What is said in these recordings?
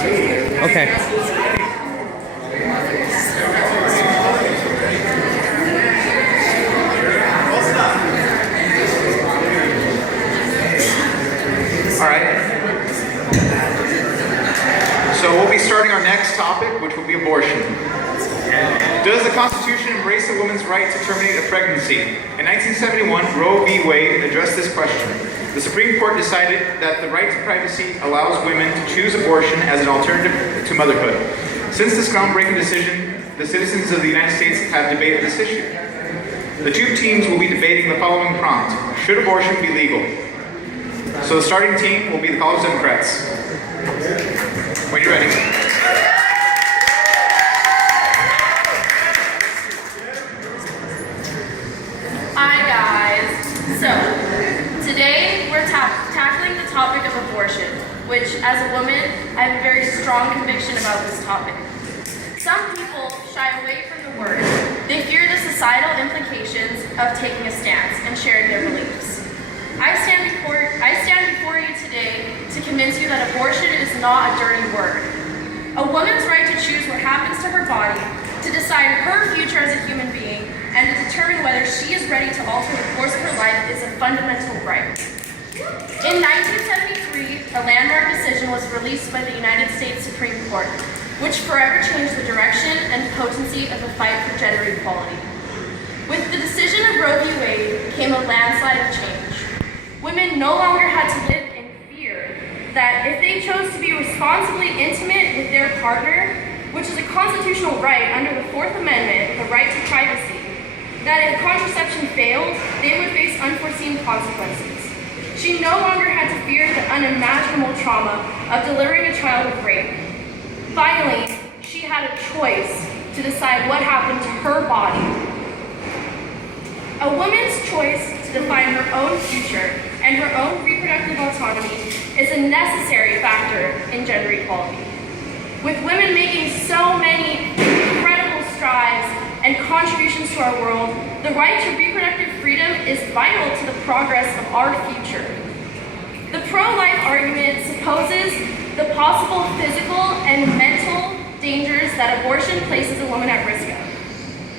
Okay. All right. So we'll be starting our next topic, which will be abortion. Does the Constitution embrace a woman's right to terminate a pregnancy? In 1971, Roe v. Wade addressed this question. The Supreme Court decided that the right to privacy allows women to choose abortion as an alternative to motherhood. Since this groundbreaking decision, the citizens of the United States have debated this issue. The two teams will be debating the following prompt: should abortion be legal? So the starting team will be the College Democrats. When you're ready. Hi guys. So today we're tackling the topic of abortion, which as a woman, I have a very strong conviction about this topic. Some people shy away from the word. They fear the societal implications of taking a stance and sharing their beliefs. I stand before you today to convince you that abortion is not a dirty word. A woman's right to choose what happens to her body, to decide her future as a human being, and to determine whether she is ready to alter the course of her life is a fundamental right. In 1973, a landmark decision was released by the United States Supreme Court, which forever changed the direction and potency of the fight for gender equality. With the decision of Roe v. Wade came a landslide of change. Women no longer had to live in fear that if they chose to be responsibly intimate with their partner, which is a constitutional right under the Fourth Amendment, the right to privacy, that if contraception failed, they would face unforeseen consequences. She no longer had to fear the unimaginable trauma of delivering a child with rape. Finally, she had a choice to decide what happened to her body. A woman's choice to define her own future and her own reproductive autonomy is a necessary factor in gender equality. With women making so many incredible strides and contributions to our world, the right to reproductive freedom is vital to the progress of our future. The pro-life argument supposes the possible physical and mental dangers that abortion places a woman at risk of.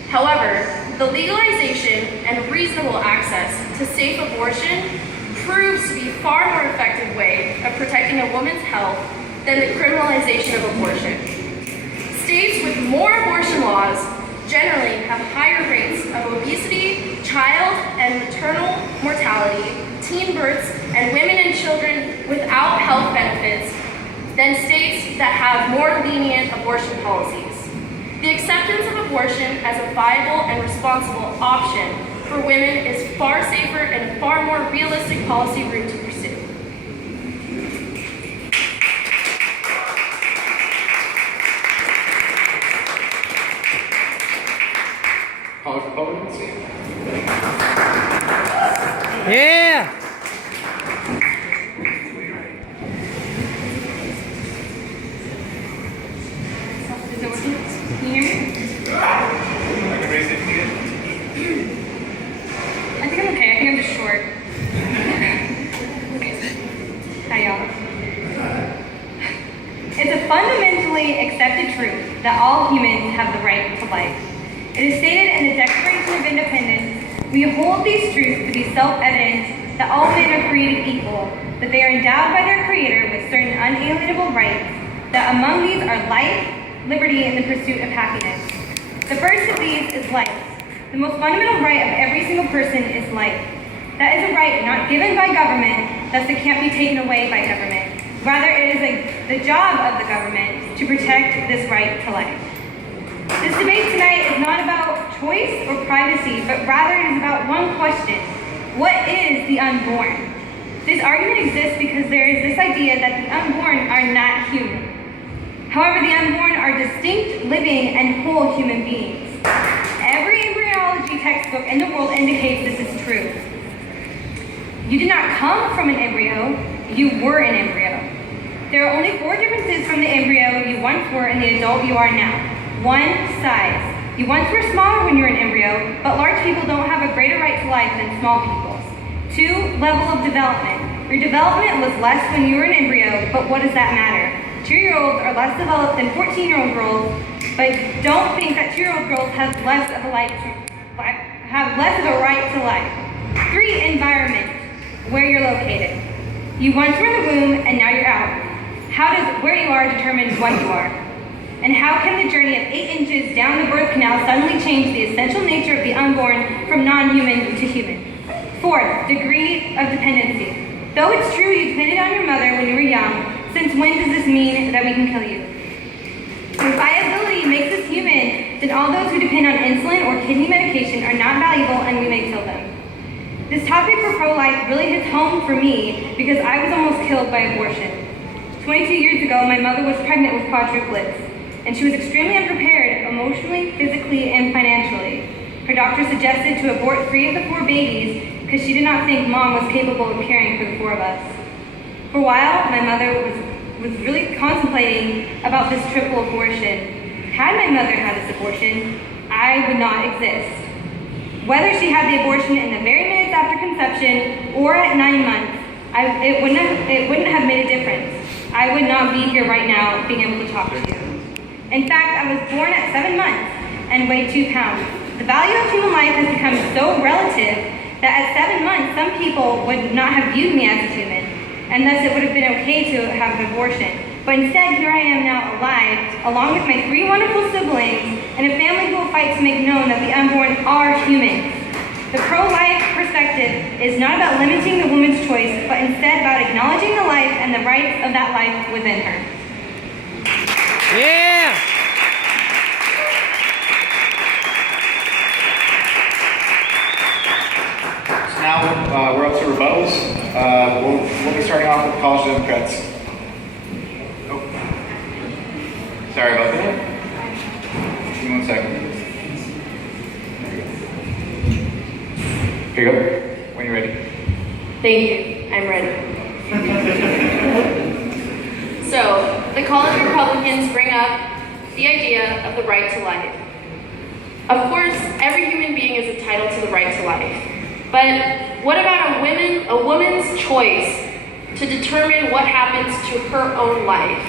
However, the legalization and reasonable access to safe abortion proves to be a far more effective way of protecting a woman's health than the criminalization of abortion. States with more abortion laws generally have higher rates of obesity, child and maternal mortality, teen births, and women and children without health benefits than states that have more lenient abortion policies. The acceptance of abortion as a viable and responsible option for women is far safer and a far more realistic policy route to pursue. College Republicans. Yeah! Is it working? Can you hear me? I can raise it if needed. I think I'm okay. I think I'm just short. Hi, y'all. It's a fundamentally accepted truth that all humans have the right to life. It is stated in the Declaration of Independence, we hold these truths to be self-evident that all men are created equal, that they are endowed by their Creator with certain unalienable rights, that among these are life, liberty, and the pursuit of happiness. The first of these is life. The most fundamental right of every single person is life. That is a right not given by government, thus it can't be taken away by government. Rather, it is the job of the government to protect this right to life. This debate tonight is not about choice or privacy, but rather it is about one question: what is the unborn? This argument exists because there is this idea that the unborn are not human. However, the unborn are distinct, living, and whole human beings. Every embryology textbook in the world indicates this is true. You did not come from an embryo, you were an embryo. There are only 4 differences from the embryo you once were and the adult you are now. 1, size. You once were smaller when you were an embryo, but large people don't have a greater right to life than small people. 2, level of development. Your development was less when you were an embryo, but what does that matter? 2-year-olds are less developed than 14-year-old girls, but don't think that 2-year-old girls have less of a right to life. 3, environment, where you're located. You once were in the womb and now you're out. How does where you are determine what you are? And how can the journey of 8 inches down the birth canal suddenly change the essential nature of the unborn from non-human to human? 4th, degree of dependency. Though it's true you depended on your mother when you were young, since when does this mean that we can kill you? If viability makes us human, then all those who depend on insulin or kidney medication are not valuable and we may kill them. This topic for pro-life really hits home for me because I was almost killed by abortion. 22 years ago, my mother was pregnant with quadruplets, and she was extremely unprepared emotionally, physically, and financially. Her doctor suggested to abort 3 of the 4 babies because she did not think mom was capable of caring for the 4 of us. For a while, my mother was really contemplating about this triple abortion. Had my mother had this abortion, I would not exist. Whether she had the abortion in the very minutes after conception or at 9 months, it wouldn't have made a difference. I would not be here right now being able to talk to you. In fact, I was born at 7 months and weighed 2 pounds. The value of human life has become so relative that at 7 months, some people would not have viewed me as a human, and thus it would have been okay to have an abortion. But instead, here I am now alive, along with my 3 wonderful siblings, and a family who will fight to make known that the unborn are humans. The pro-life perspective is not about limiting the woman's choice, but instead about acknowledging the life and the rights of that life within her. Yeah! So now we're up to rebuttals. We'll be starting off with College Democrats. Oh, sorry about that. Give me 1 second. Here you go. When you're ready. Thank you. I'm ready. So, the college Republicans bring up the idea of the right to life. Of course, every human being is entitled to the right to life. But what about a woman's choice to determine what happens to her own life?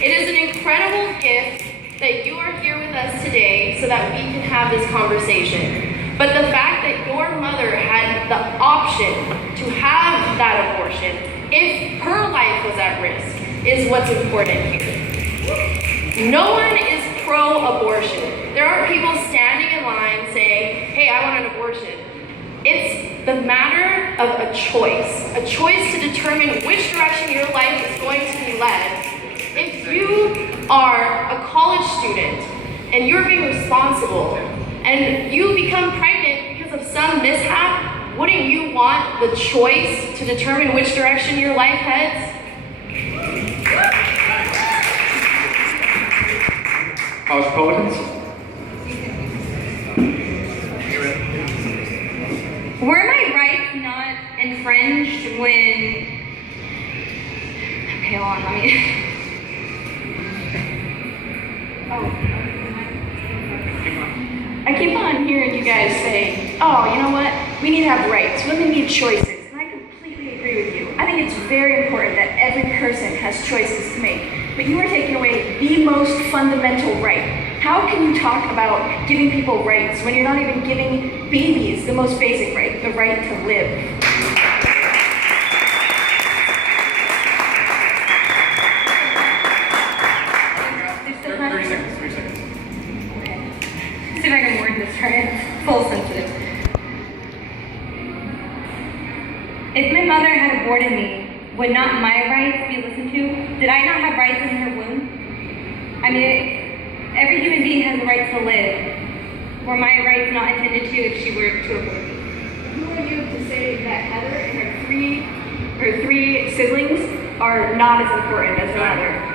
It is an incredible gift that you are here with us today so that we can have this conversation. But the fact that your mother had the option to have that abortion, if her life was at risk, is what's important here. No one is pro-abortion. There aren't people standing in line saying, hey, I want an abortion. It's the matter of a choice to determine which direction your life is going to be led. If you are a college student and you're being responsible and you become pregnant because of some mishap, wouldn't you want the choice to determine which direction your life heads? College Republicans? Were my rights not infringed when... Okay, hold on, let me... I keep on hearing you guys say, oh, you know what? We need to have rights. Women need choices. And I completely agree with you. I think it's very important that every person has choices to make. But you are taking away the most fundamental right. How can you talk about giving people rights when you're not even giving babies the most basic right, the right to live? 30 seconds, 3 seconds. Okay. See if I can word this right. Full sensitive. If my mother had aborted me, would not my rights be listened to? Did I not have rights in her womb? I mean, every human being has the right to live. Were my rights not intended to if she were to abort me? Who are you to say that Heather and her three siblings are not as important as her mother?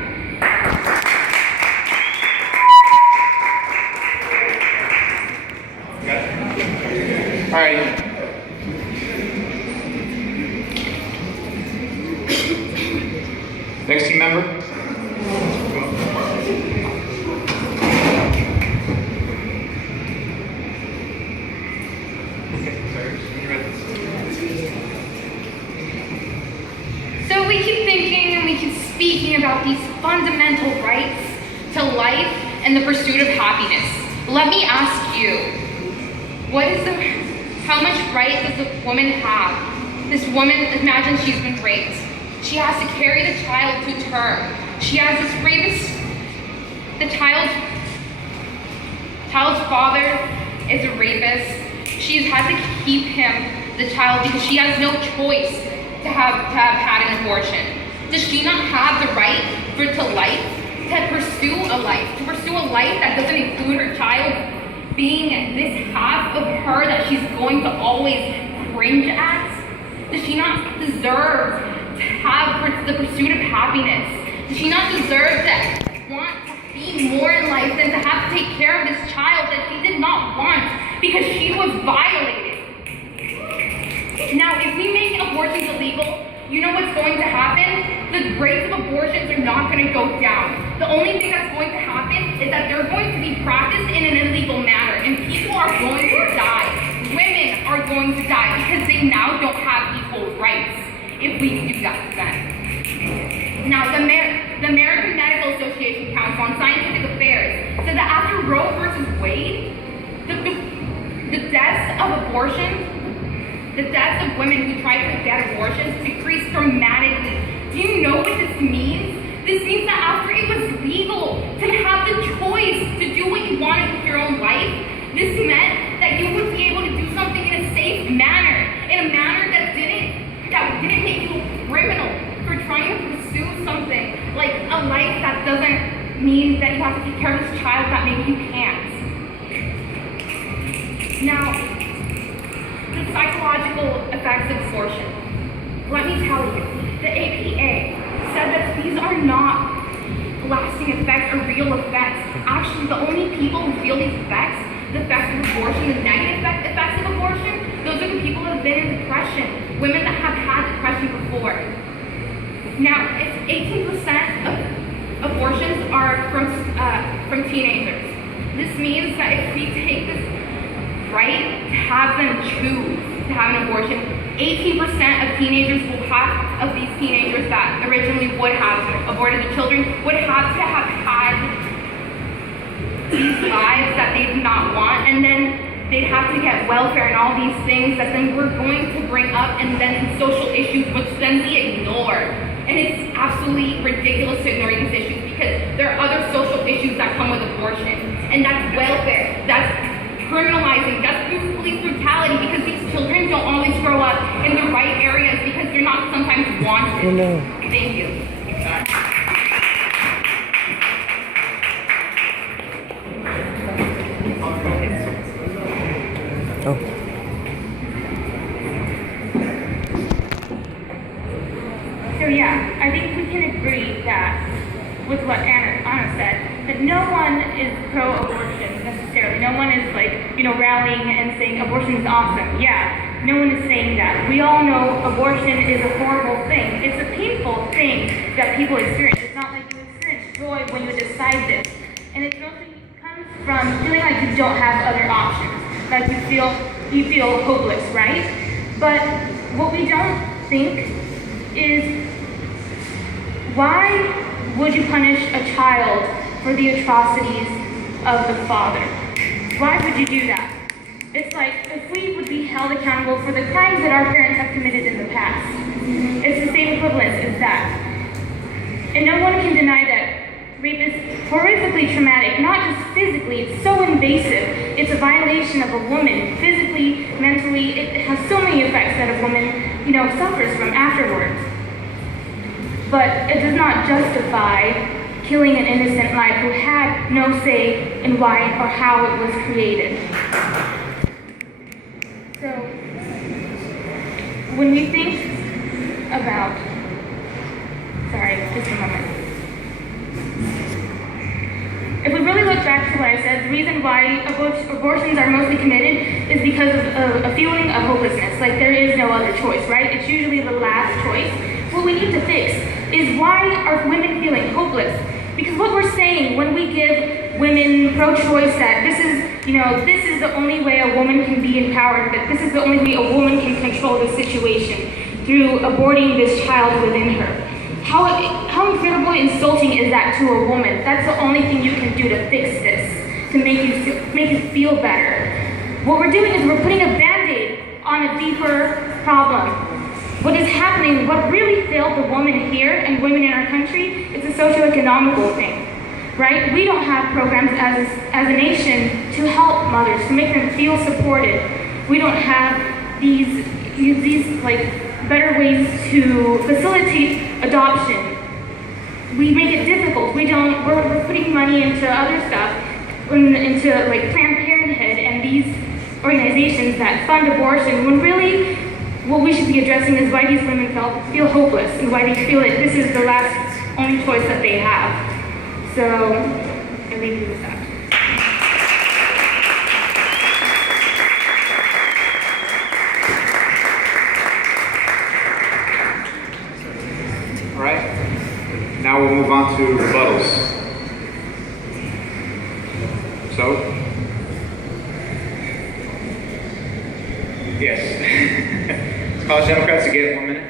All right. Next team member. So we keep thinking and we keep speaking about these fundamental rights to life and the pursuit of happiness. Let me ask you, how much right does a woman have? This woman, imagine she's been raped. She has to carry the child to term. She has this rapist, the child's father is a rapist. She's had to keep him, the child, because she has no choice to have had an abortion. Does she not have the right to pursue a life that doesn't include her child being this half of her that she's going to always cringe at? Does she not deserve to have the pursuit of happiness? Does she not deserve to want to be more in life than to have to take care of this child that she did not want because she was violated? Now, if we make abortions illegal, you know what's going to happen? The rates of abortions are not going to go down. The only thing that's going to happen is that they're going to be practiced in an illegal manner, and people are going to die. Women are going to die because they now don't have equal rights if we do that to them. Now, the American Medical Association Council on Scientific Affairs said that after Roe versus Wade, the deaths of women who try to get abortions decreased dramatically. Do you know what this means? This means that after it was legal to have the choice to do what you wanted with your own life, this meant that you would be able to do something in a safe manner, in a manner that didn't make you a criminal for trying to pursue something like a life that doesn't mean that you have to take care of this child that maybe you can't. Now, the psychological effects of abortion. Let me tell you, the APA said that these are not lasting effects or real effects. Actually, the only people who feel these effects, the effects of abortion, the negative effects of abortion, those are the people that have been in depression, women that have had depression before. Now, it's 18% of abortions are from teenagers. This means that if we take this right to have them choose to have an abortion, 18% of teenagers of these teenagers that originally would have aborted the children would have to have had these lives that they did not want, and then they'd have to get welfare and all these things that then we're going to bring up, and then social issues which then we ignore. And it's absolutely ridiculous to ignore these issues because there are other social issues that come with abortion, and that's welfare, that's criminalizing, that's police brutality, because these children don't always grow up in the right areas because they're not sometimes wanted. Oh, no. Thank you. Oh. So yeah, I think we can agree that with what Anna said, that no one is pro-abortion necessarily. No one is rallying and saying abortion is awesome. Yeah, no one is saying that. We all know abortion is a horrible thing. It's a painful thing that people experience. It's not like you experience joy when you decide this. And it mostly comes from feeling like you don't have other options. Like you feel hopeless, right? But what we don't think is, why would you punish a child for the atrocities of the father? Why would you do that? It's like if we would be held accountable for the crimes that our parents have committed in the past. It's the same equivalence as that. And no one can deny that rape is horrifically traumatic, not just physically, it's so invasive. It's a violation of a woman, physically, mentally. It has so many effects that a woman, suffers from afterwards. But it does not justify killing an innocent life who had no say in why or how it was created. So, when we think about, just a moment. If we really look back to what I said, the reason why abortions are mostly committed is because of a feeling of hopelessness, like there is no other choice, right? It's usually the last choice. What we need to fix is, why are women feeling hopeless? Because what we're saying when we give women pro-choice that this is the only way a woman can be empowered, that this is the only way a woman can control the situation through aborting this child within her. how incredibly insulting is that to a woman? That's the only thing you can do to fix this, to make you feel better. What we're doing is we're putting a Band-Aid on a deeper problem. What is happening, what really failed the woman here and women in our country, it's a socioeconomical thing, right? We don't have programs as a nation to help mothers, to make them feel supported. We don't have these like better ways to facilitate adoption. We make it difficult. We're putting money into other stuff, into like Planned Parenthood and these organizations that fund abortion, when really what we should be addressing is why these women feel hopeless and why they feel that this is the last only choice that they have. So, I leave you with that. All right. Now we'll move on to rebuttals. So, yes. College Democrats, you get it, 1 minute.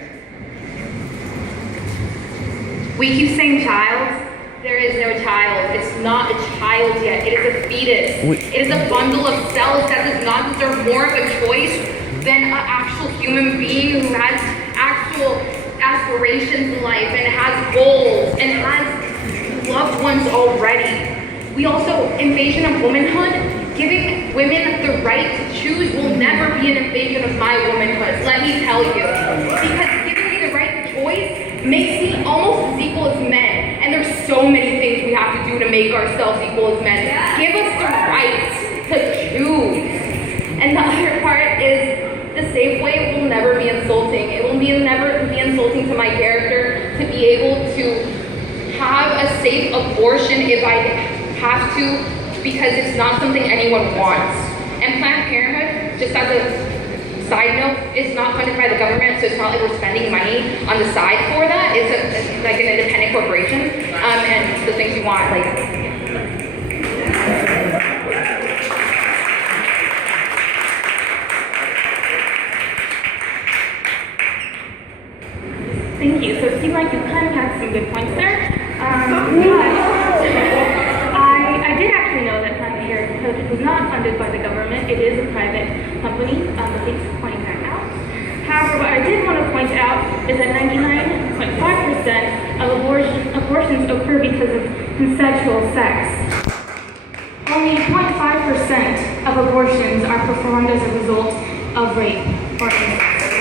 We keep saying child. There is no child. It's not a child yet. It is a fetus. It is a bundle of cells that does not deserve more of a choice than an actual human being who has actual aspirations in life and has goals and has loved ones already. We also, invasion of womanhood, giving women the right to choose will never be an invasion of my womanhood, let me tell you. Because giving me the right to choice makes me almost as equal as men. And there's so many things we have to do to make ourselves equal as men. Give us the right to choose. And the other part is, the safe way will never be insulting. It will never be insulting to my character to be able to have a safe abortion if I have to, because it's not something anyone wants. And Planned Parenthood, just as a side note, is not funded by the government, so it's not like we're spending money on the side for that. It's like an independent corporation, and the things you want, like. Thank you. So it seemed like you kind of had some good points there. I did actually know that Planned Parenthood was not funded by the government. It is a private company, but thanks for pointing that out. However, what I did want to point out is that 99.5% of abortions occur because of consensual sex. Only 0.5% of abortions are performed as a result of rape or incest.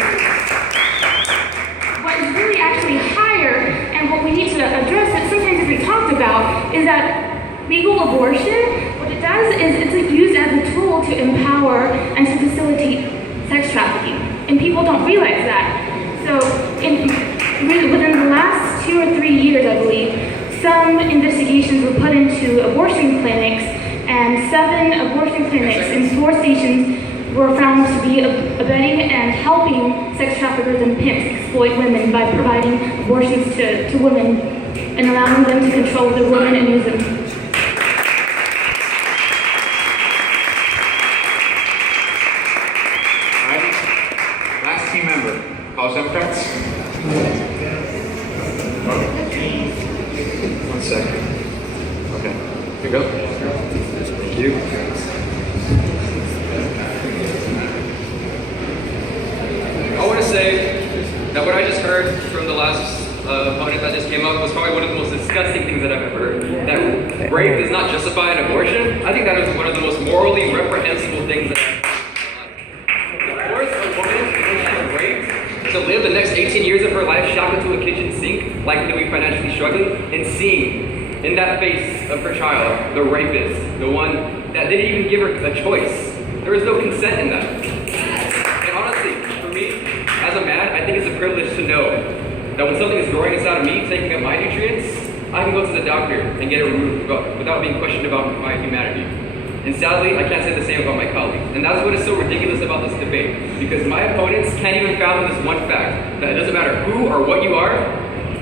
What is really actually higher, and what we need to address that sometimes isn't talked about, is that legal abortion, what it does is it's used as a tool to empower and to facilitate sex trafficking. And people don't realize that. So within the last 2 or 3 years, I believe, some investigations were put into abortion clinics, and 7 abortion clinics in 4 stations were found to be abetting and helping sex traffickers and pimps exploit women by providing abortions to women and allowing them to control the women and use them. Team member, College Democrats. 1 second. Okay, here you go. Thank you. I want to say that what I just heard from the last opponent that just came up was probably one of the most disgusting things that I've ever heard. That rape does not justify an abortion. I think that is one of the most morally reprehensible things that I've to live the next 18 years of her life shackled to a kitchen sink, likely to be financially struggling, and seeing in that face of her child the rapist, the one that didn't even give her a choice. There was no consent in that. And honestly, for me, as a man, I think it's a privilege to know that when something is growing inside of me, taking up my nutrients, I can go to the doctor and get it removed without being questioned about my humanity. And sadly, I can't say the same about my colleagues. And that's what is so ridiculous about this debate. Because my opponents can't even fathom this one fact, that it doesn't matter who or what you are,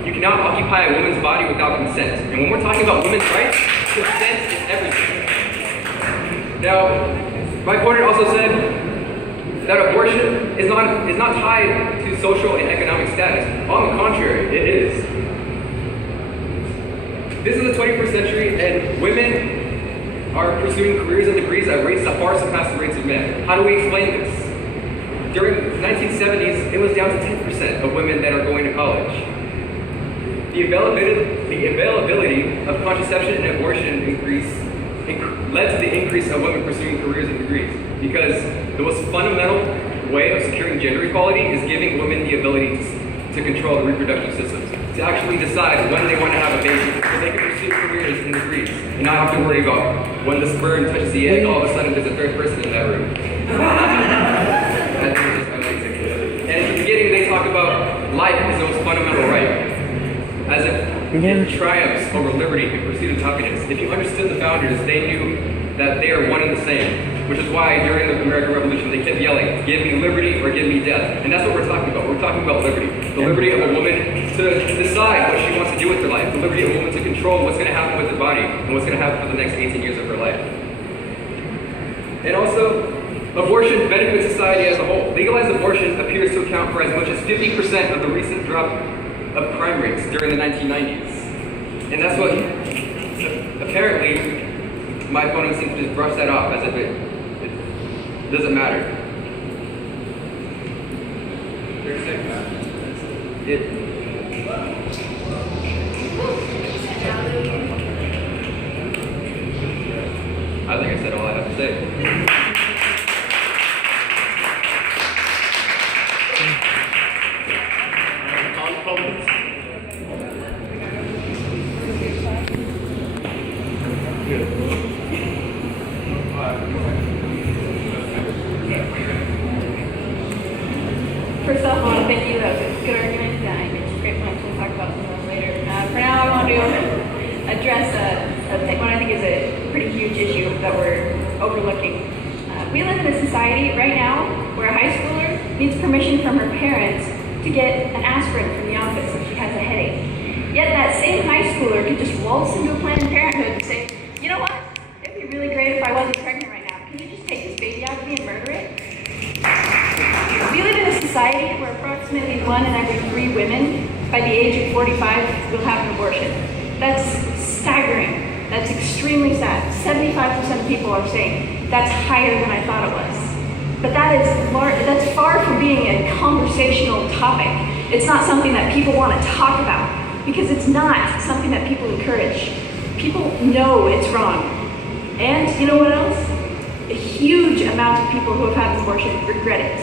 you cannot occupy a woman's body without consent. And when we're talking about women's rights, consent is everything. Now, my opponent also said that abortion is not tied to social and economic status. On the contrary, it is. This is the 21st century, and women are pursuing careers and degrees at rates that far surpass the rates of men. How do we explain this? During the 1970s, it was down to 10% of women that are going to college. The availability of contraception and abortion led to the increase of women pursuing careers and degrees, because the most fundamental way of securing gender equality is giving women the ability to control the reproductive systems, to actually decide when they want to have a baby, so they can pursue careers and degrees, and not have to worry about when the sperm touches the egg, all of a sudden there's a third person in that room. And in the beginning, they talk about life as the most fundamental right, as if it triumphs over liberty and pursuit of happiness. If you understood the founders, they knew that they are one and the same, which is why during the American Revolution they kept yelling, "Give me liberty or give me death." And that's what we're talking about. We're talking about liberty. The liberty of a woman to decide what she wants to do with her life. The liberty of a woman to control what's going to happen with her body and what's going to happen for the next 18 years of her life. And also, abortion benefits society as a whole. Legalized abortion appears to account for as much as 50% of the recent drop of crime rates during the 1990s. And that's what, apparently, my opponents seem to just brush that off as if it doesn't matter. I think I said all I have to say. First off, I want to thank you. That was a good argument. I think it's a great point. We'll talk about some of those later. For now, I want to address what I think is a pretty huge issue that we're overlooking. We live in a society right now where a high schooler needs permission from her parents to get an aspirin from the office if she has a headache. Yet that same high schooler could just waltz into a Planned Parenthood and say, "You know what? It'd be really great if I wasn't pregnant right now. Can you just take this baby out of me and murder it?" We live in a society where approximately 1 in every 3 women by the age of 45 will have an abortion. That's staggering. That's extremely sad. 75% of people are saying that's higher than I thought it was. But that's far from being a conversational topic. It's not something that people want to talk about because it's not something that people encourage. People know it's wrong. And you know what else? A huge amount of people who have had an abortion regret it.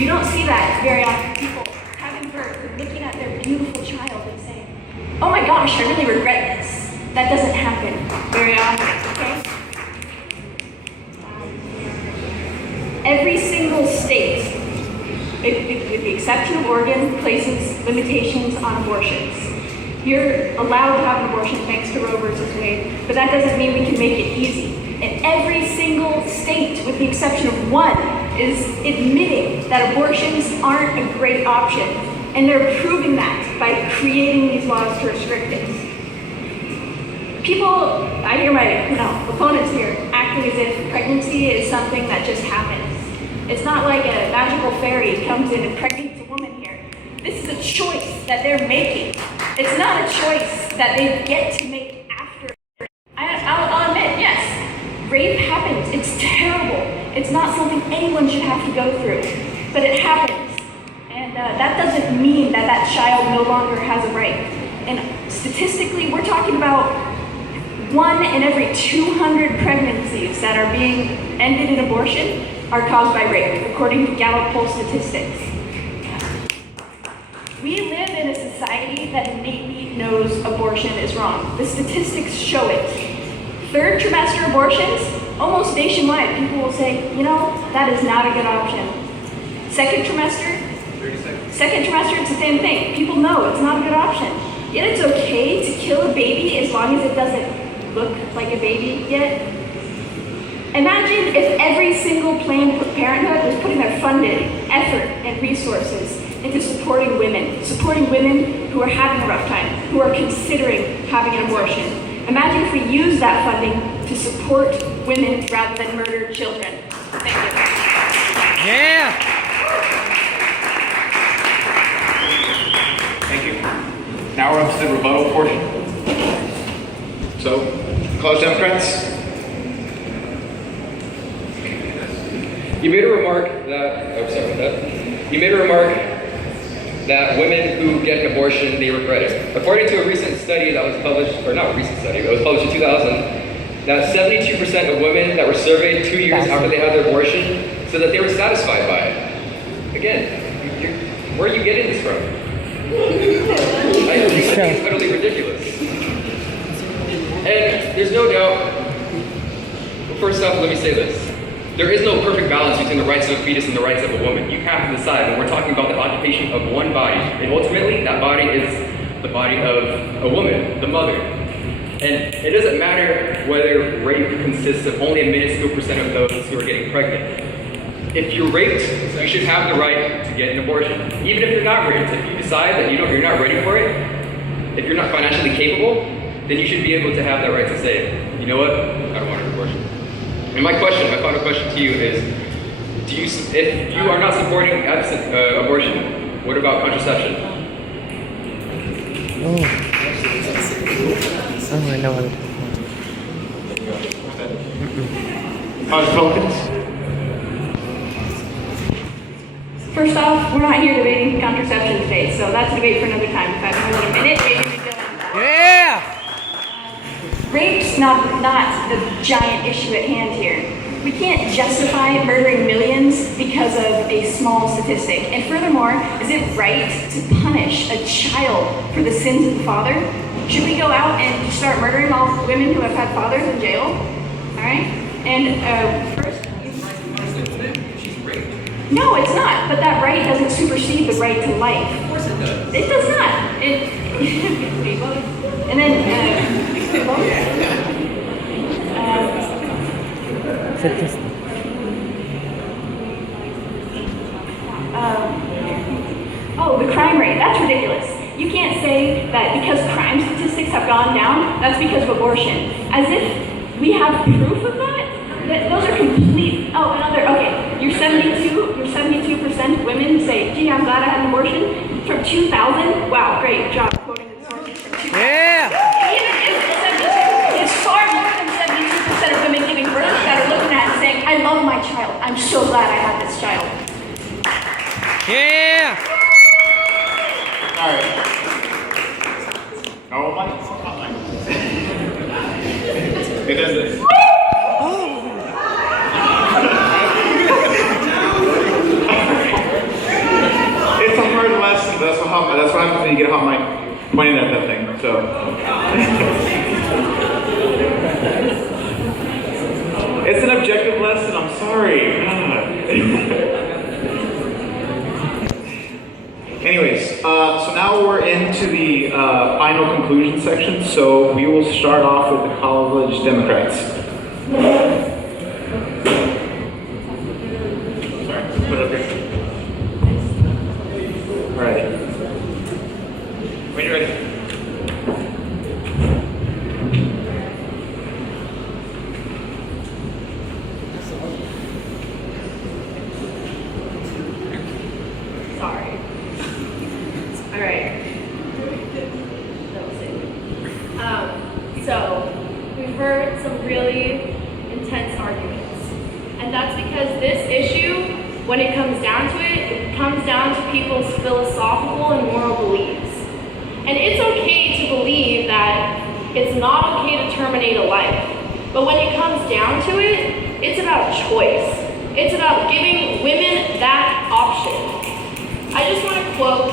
You don't see that very often. People having birth and looking at their beautiful child and saying, "Oh my gosh, I really regret this." That doesn't happen very often, okay? Every single state, with the exception of Oregon, places limitations on abortions. You're allowed to have an abortion thanks to Roe versus Wade, but that doesn't mean we can make it easy. And every single state, with the exception of one, is admitting that abortions aren't a great option. And they're proving that by creating these laws to restrict it. People, I hear my opponents here acting as if pregnancy is something that just happens. It's not like a magical fairy comes in and impregnates a woman here. This is a choice that they're making. It's not a choice that they get to make after. I'll admit, yes, rape happens. It's terrible. It's not something anyone should have to go through, but it happens. And that doesn't mean that that child no longer has a right. And statistically, we're talking about 1 in every 200 pregnancies that are being ended in abortion are caused by rape, according to Gallup poll statistics. We live in a society that innately knows abortion is wrong. The statistics show it. 3rd trimester abortions, almost nationwide, people will say, you know, that is not a good option. Second trimester, it's the same thing. People know it's not a good option. Yet it's okay to kill a baby as long as it doesn't look like a baby yet. Imagine if every single Planned Parenthood was putting their funded effort and resources into supporting women who are having a rough time, who are considering having an abortion. Imagine if we use that funding to support women rather than murder children. Thank you. Yeah. Thank you. Now we're up to the rebuttal portion. So, College Democrats? You made a remark that, You made a remark that women who get an abortion, they regret it. According to a recent study that was published, or not a recent study, it was published in 2000, that 72% of women that were surveyed 2 years after they had their abortion said that they were satisfied by it. Again, where are you getting this from? I think it's utterly ridiculous. And there's no doubt, well, first off, let me say this. There is no perfect balance between the rights of a fetus and the rights of a woman. You have to decide when we're talking about the occupation of one body, and ultimately that body is the body of a woman, the mother. And it doesn't matter whether rape consists of only a minuscule percent of those who are getting pregnant. If you're raped, you should have the right to get an abortion. Even if you're not raped, if you decide that you're not ready for it, if you're not financially capable, then you should be able to have that right to say, you know what, I don't want an abortion. And my final question to you is, if you are not supporting abortion, what about contraception? I know. Republicans? First off, we're not here debating contraception today, so that's a debate for another time. If I have more than a minute, maybe we can go on that. Yeah! Rape's not the giant issue at hand here. We can't justify murdering millions because of a small statistic. And furthermore, is it right to punish a child for the sins of the father? Should we go out and start murdering all women who have had fathers in jail? All right? And first... No, it's not. But that right doesn't supersede the right to life. Of course it does. It does not. And then... Oh, the crime rate. That's ridiculous. You can't say that because crime statistics have gone down, that's because of abortion. As if we have proof of that? Those are complete... Oh, you're 72% of women say, gee, I'm glad I had an abortion. From 2000? Wow, great job quoting the sources from 2000. Yeah! Even if it's far more than 72% of women giving birth that are looking at it and saying, I love my child. I'm so glad I had this child. Yeah! All right. No one? It doesn't. It's a hard lesson. That's what happens when you get a hot mic pointing at that thing. So. It's an objective lesson. I'm sorry. Anyways, so now we're into the final conclusion section. So we will start off with the College Democrats. Sorry, put it up here. All right. When you're ready. Sorry. All right. So we've heard some really intense arguments, and that's because this issue, when it comes down to it, it comes down to people's philosophical and moral beliefs. And it's okay to believe that it's not okay to terminate a life, but when it comes down to it, it's about choice. It's about giving women that option. I just want to quote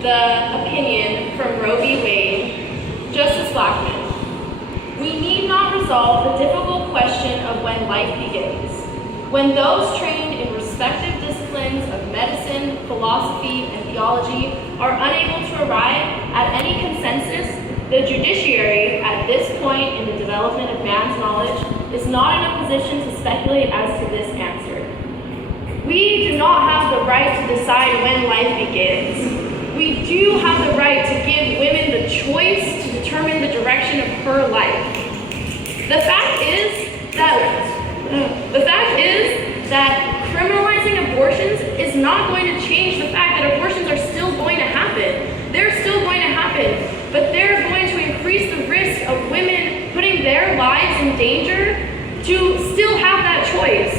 the opinion from Roe v. Wade, Justice Blackmun. We need not resolve the difficult question of when life begins. When those trained in respective disciplines of medicine, philosophy, and theology are unable to arrive at any consensus, the judiciary, at this point in the development of man's knowledge, is not in a position to speculate as to this answer. We do not have the right to decide when life begins. We do have the right to give women the choice to determine the direction of her life. The fact is that criminalizing abortions is not going to change the fact that abortions are still going to happen. They're still going to happen, but they're going to increase the risk of women in danger to still have that choice.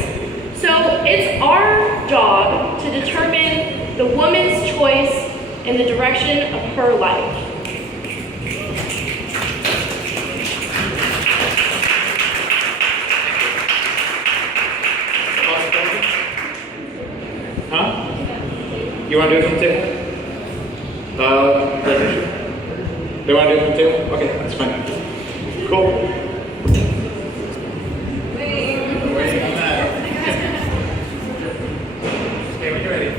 So it's our job to determine the woman's choice in the direction of her life. Huh? You want to do it from the table? They want to do it from the table? Okay, that's fine. Cool. Okay, when you're ready.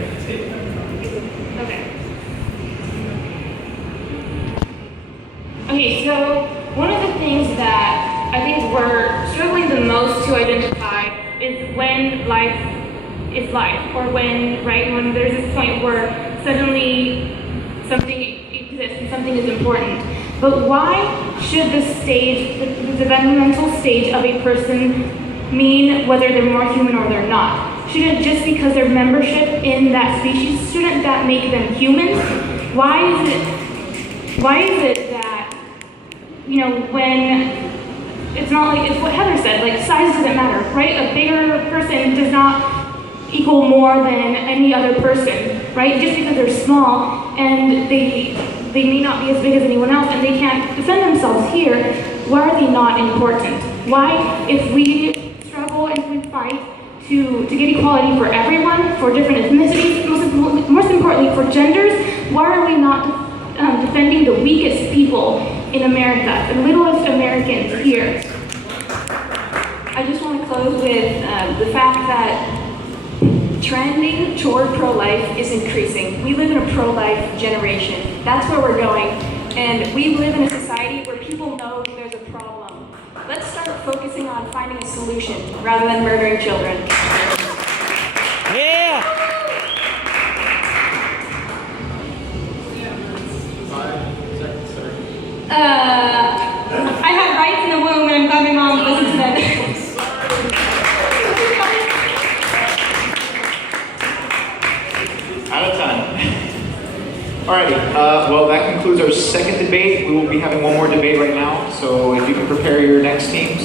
Okay, so one of the things that I think we're struggling the most to identify is when life is life, or when there's this point where suddenly something exists and something is important. But why should the developmental stage of a person mean whether they're more human or they're not? Shouldn't just because their membership in that species, shouldn't that make them human? Why is it that, when it's not like, it's what Heather said, like size doesn't matter, right? A bigger person does not equal more than any other person, right? Just because they're small and they may not be as big as anyone else and they can't defend themselves here, why are they not important? Why, if we struggle and we fight to get equality for everyone, for different ethnicities, most importantly for genders, why are we not defending the weakest people in America, the littlest Americans here? I just want to close with the fact that trending toward pro-life is increasing. We live in a pro-life generation. That's where we're going. And we live in a society where people know there's a problem. Let's start focusing on finding a solution rather than murdering children. Yeah! I had rights in the womb, and I'm glad my mom listened to that. Out of time. Alrighty, well that concludes our second debate. We will be having one more debate right now, so if you can prepare your next teams.